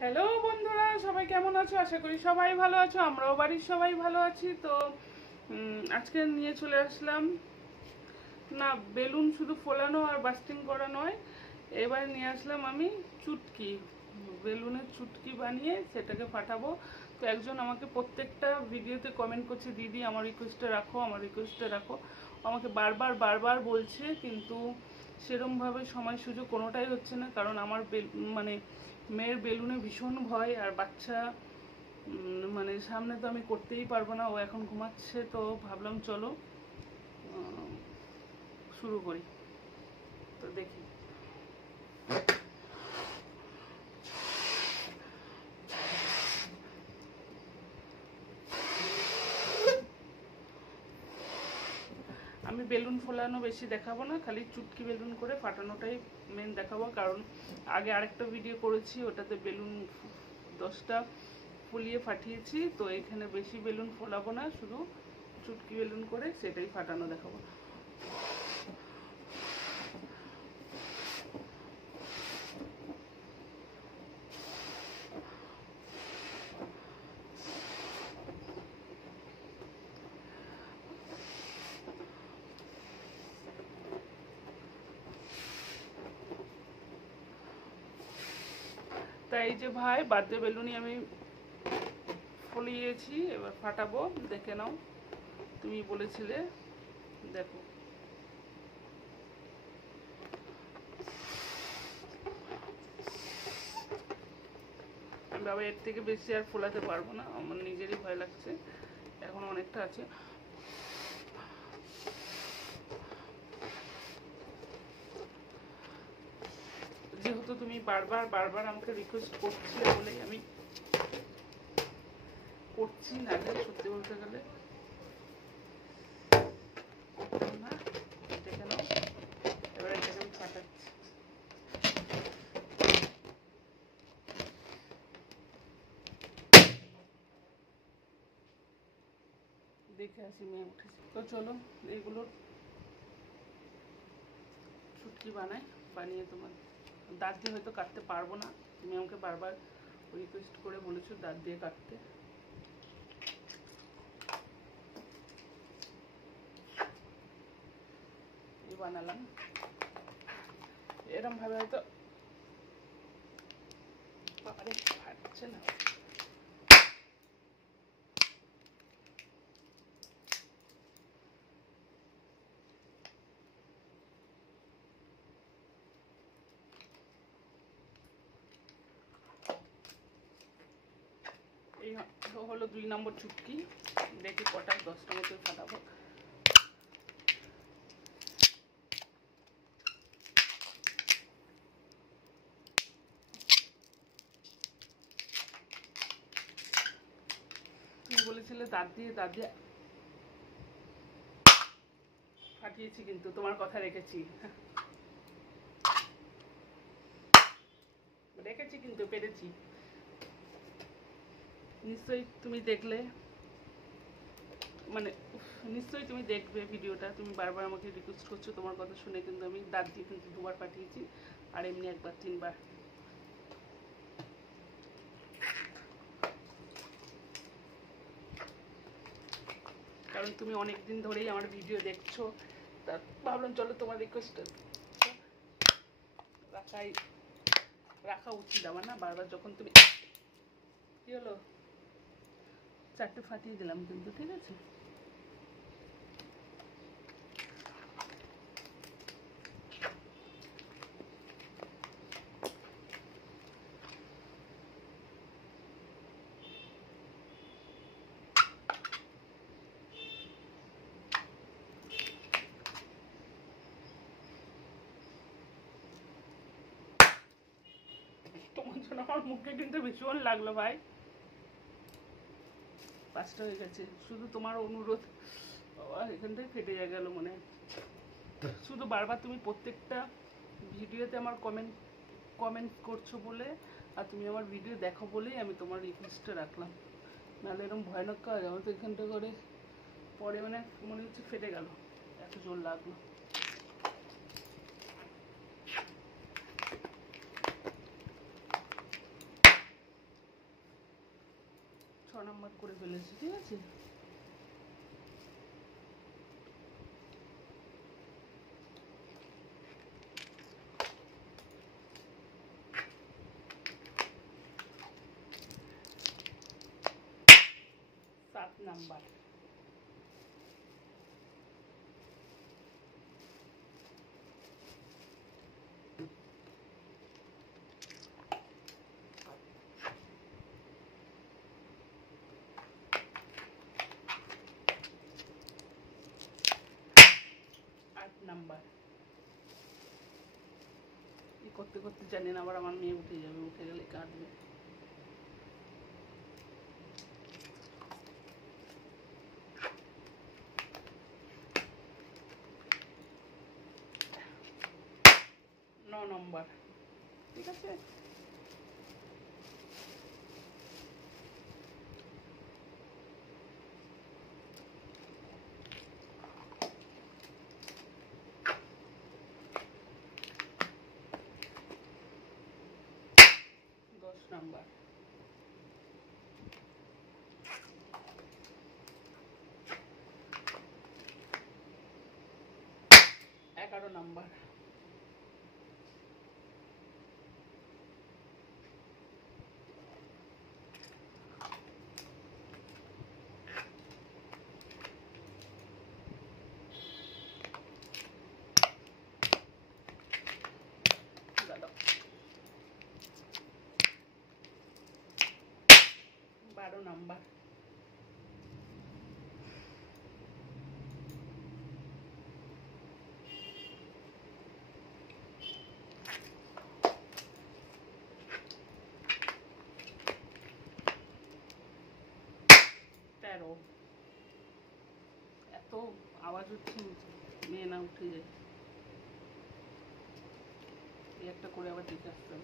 Hello বন্ধুরা, সবাই কেমন আছো? আশা করি সবাই ভালো আছো, আমরাও বাড়ির সবাই ভালো আছি। তো আজকে নিয়ে চলে আসলাম না বেলুন শুধু ফোলানো আর বাস্টিং করা নয়, এবার নিয়ে আসলাম আমি চুটকি, বেলুনের চুটকি বানিয়ে সেটাকে ফাটাবো। তো একজন আমাকে প্রত্যেকটা ভিডিওতে কমেন্ট করছে, দিদি আমার রিকোয়েস্টটা রাখো, আমার রিকোয়েস্টটা রাখো। আমাকে বারবার বারবার বলছে, কিন্তু সেরমভাবে সময় সুযোগ কোনোটাই হচ্ছে না। কারণ আমার মানে মেয়ের বেলুনে ভীষণ ভয়, আর বাচ্চা মানে সামনে তো আমি করতেই পারবো না, ও এখন ঘুমাচ্ছে। তো ভাবলাম চলো শুরু করি। তো দেখি আমি বেলুন ফোলানো বেশি দেখাবো না, খালি চুটকি বেলুন করে ফাটানোটাই মেন দেখাবো। কারণ আগে আরেকটা ভিডিও করেছি, ওটাতে বেলুন 10টা ফুলিয়ে ফাটিয়েছি। তো এখানে বেশি বেলুন ফোলাবো না, শুধু চুটকি বেলুন করে সেটাই ফাটানো দেখাবো। তাই এই যে ভাই, বার্থডে বেলুনই আমি ফলিয়েছি, এবার ফাটাবো, দেখে নাও। তুমি বলেছিলে, দেখো। আমি বাবা এর থেকে বেশি আর ফোলাতে পারবো না, আমার নিজেরই ভয় লাগছে, এখন অনেকটা আছে। যেহেতু তুমি বারবার বারবার আমাকে রিকোয়েস্ট করছিলে বলেই আমি করছি, নাহলে সত্যি বলতে গেলে করতাম না। দেখে নাও, এবার এটাকে আমি ফাটাচ্ছি। দেখে আসি মেয়ে উঠেছে। তো চলো এইগুলোর চুটকি বানিয়ে তোমার দাঁত দিয়ে হয়তো কাটতে পারবো না, তুমি আমাকে বারবার রিকোয়েস্ট করে বলেছো দাঁত দিয়ে কাটতে। এই বানালাম, এরম ভাবে হয়তো বাবারে ফাটছে না। এই হলো 2 নম্বর চুটকি, দেখি কটা 10টা মতো ফাটাবো। তুমি বলেছিলে দাঁত দিয়ে ফাটিয়েছি, কিন্তু তোমার কথা রেখেছি, কিন্তু পেরেছি। নিশ্চয়ই তুমি দেখলে, মানে নিশ্চয়ই তুমি দেখবে ভিডিওটা। তুমি বারবার আমাকে রিকোয়েস্ট করছো, তোমার কথা শুনে কিন্তু আমি দাঁত দিয়ে কিন্তু 2বার পাঠিয়েছি, আর এমনি 1বার 3বার। কারণ তুমি অনেক দিন ধরেই আমার ভিডিও দেখছো, তা ভাবলাম চলো তোমার রিকোয়েস্ট রাখা উচিত আমার, না বারবার যখন তুমি। কি হলো, 4টে ফাটিয়ে দিলাম কিন্তু, ঠিক আছে। তোমার জন্য আমার মুখে কিন্তু ভীষণ লাগলো ভাই। 5টা হয়ে গেছে, শুধু তোমার অনুরোধ। বাবা এখান থেকে ফেটে গেল মনে হয়। শুধু বারবার তুমি প্রত্যেকটা ভিডিওতে আমার কমেন্ট করছো বলে, আর তুমি আমার ভিডিও দেখো বলেই আমি তোমার রিকোয়েস্টটা রাখলাম। নাহলে এরকম ভয়ানক কাজ আমার তো এখানটা করে পরে মনে হচ্ছে ফেটে গেল, এত জোর লাগলো। নম্বর করে ফেলেছি, ঠিক আছে। সাত নাম্বার। আট নাম্বার। করতে করতে জানি না, আবার আমার মেয়ে উঠে যাবে, উঠে গেলে কাঁদবে। ন নম্বর, ঠিক আছে। দশ নম্বর। 11 নম্বর। 12 নম্বর। 13। এত আওয়াজ হচ্ছে, মেয়ে না উঠে যায়, একটা করে আবার দেখে আসতাম।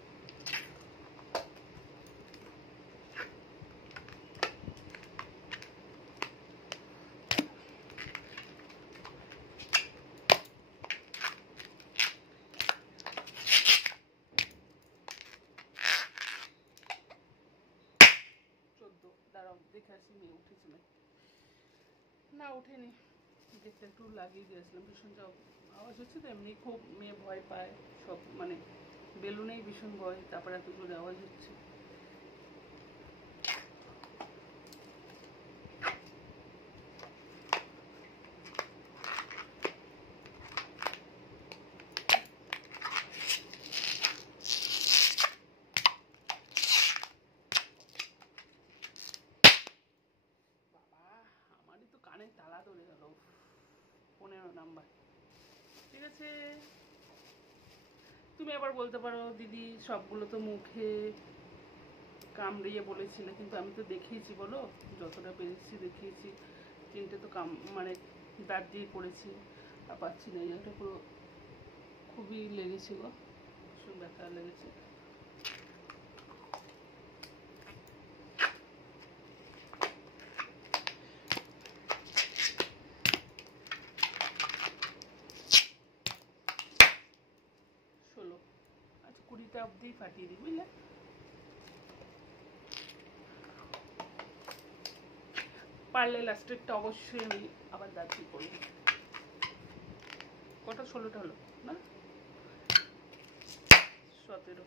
দাঁড়াও দেখে আসি মেয়ে উঠেছে না উঠেনি, দেখতে একটু লাগিয়ে দিয়েছিলাম। ভীষণ যা আওয়াজ হচ্ছে তো, এমনি খুব মেয়ে ভয় পায় সব, মানে বেলুনেই ভীষণ ভয়, তারপরে এত জোরে আওয়াজ হচ্ছে। কানে তালা ধরে গেল। 15 নাম্বার, ঠিক আছে। তুমি আবার বলতে পারো দিদি সবগুলো তো মুখে কামড়িয়ে বলেছিলে, কিন্তু আমি তো দেখিয়েছি, বলো যতটা পেরেছি দেখিয়েছি। 3টে তো মানে দাঁত দিয়ে করেছি, আর পাচ্ছি না। এটা পুরো খুবই লেগেছিল, ভীষণ ব্যথা লেগেছে। আচ্ছা 20টা অবধি ফাটিয়ে দিই, বুঝলে। পারলে লাস্টেরটা অবশ্যই আমি আবার দাঁত দিয়ে করবো। কটা? 16টা হলো না, 17।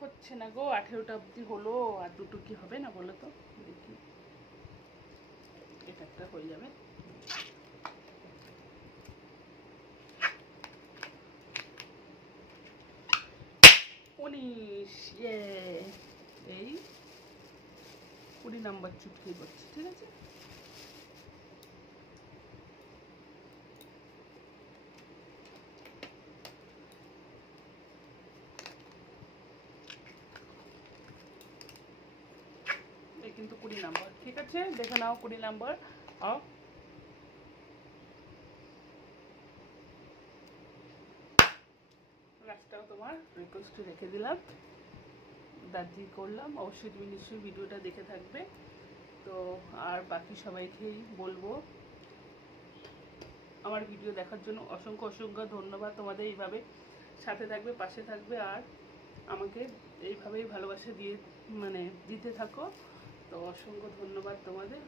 হচ্ছে না গো, 18টা অবধি হলো, আর দুটো কি হবে না বলো তো, দেখি। এটা একটা হয়ে যাবে। এই 20 নাম্বার চুটকি করছি, ঠিক আছে। 20 নাম্বার। ঠিক আছে, দেখে নাও 20 নাম্বার। গাছটাও তোমার রিকোয়েস্টে রেখে দিলাম, দার্জি করলাম। অবশ্যই তুমি নিশ্চয়ই ভিডিওটা দেখে থাকবে। তো আর বাকি সবাইকেই বলবো আমার ভিডিও দেখার জন্য অসংখ্য অসংখ্য ধন্যবাদ। তোমাদের এইভাবে সাথে থাকবে, পাশে থাকবে, আর আমাকে এইভাবেই ভালোবাসা দিয়ে দিতে থাকো। তো অসংখ্য ধন্যবাদ তোমাদের।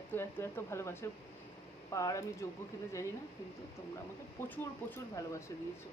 এত এত এত ভালোবাসা পাওয়ার আমি যোগ্য কিনা জানি না, কিন্তু তোমরা আমাকে প্রচুর প্রচুর ভালোবাসা দিয়েছো।